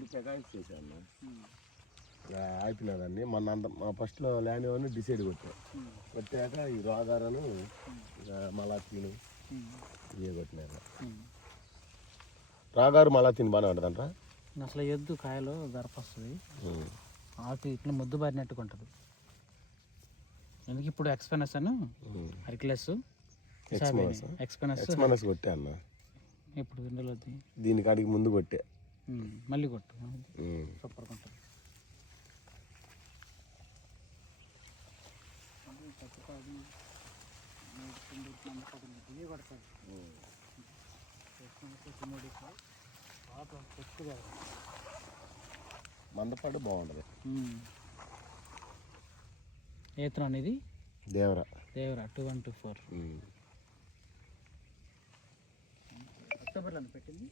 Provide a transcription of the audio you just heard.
ముందు పెగాయిల్స్ చేశాను అయిపోయినా దాన్ని మొన్న అంత ఫస్ట్లో ల్యాండ్ అని డిసైడ్ కొట్టాక ఈ రోగారను మలాతీను ఇవే కొట్టినారు. రాగారు మలాతీని బాగానే ఉంటుందంట. అసలు ఎద్దు కాయలు గరప వస్తుంది, ఆకు ఇట్లా ముద్దు బారినట్టుగా ఉంటుంది. ఎందుకు ఇప్పుడు ఎక్స్పెనస్ అను హెర్క్యులస్ ఎక్స్పెనస్ కొట్టా అన్న. ఇప్పుడు ఇందులో దీనికి అడిగి ముందు కొట్టే మళ్ళీ కొట్టు సూపర్ ఉంటుంది. మందపాడు బాగుంటుంది. ఏతనం అనేది దేవరా 2124 అక్టోబర్లో పెట్టింది.